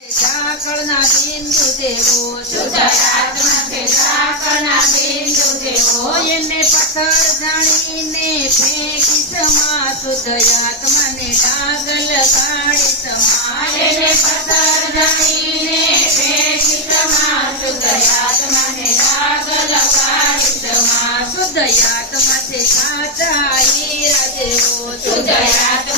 कर्णा बिंदु देवो सुधरात्मा भेदा कर्णा बिंदु देवो येने पत्थर जाणीने डागल काढ़ी समा येने डागल काढ़ी समा सुधयात्मा से साचा हीरा देवो सुधयात्मा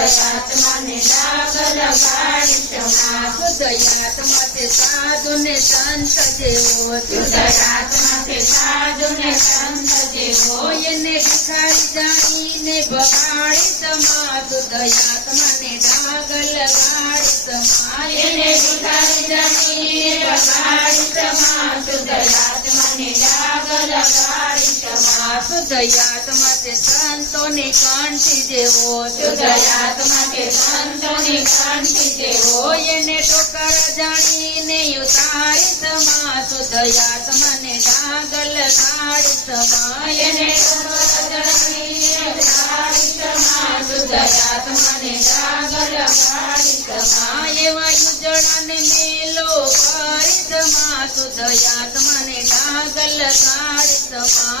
સમા શુદ્ધાત્માને ડાગલ કાઢી સમા શુદ્ધયાત્મા તે સાધુ ને સંત દેવો શુદ્ધાત્મા તે સાધુ ને સંત દેવો એને ભિખારી જાણીને ભગાડી સમા શુદ્ધયાત્માને ડાગલ ગાડી સમા એને ભિખારી જાણીને બગાડી સમા શુદ્ધાત્માને ડાગલ કાઢી સમા જયા તમારે સંતોની કાંઠી જેવો જયા તમારે સંતોની કાંઠી જેવો એને ટોકર જાણીને ઉતારી તમા સુધયા તમને ડાગલ સારી તમા. એને ટોકર જાણીને ઉતારી તમા સુધયા તમને ડાગલ સારી તમા. એવા યુજળાને મેલો કરી તમા સુધયા તમને ડાગલ સારી તમા.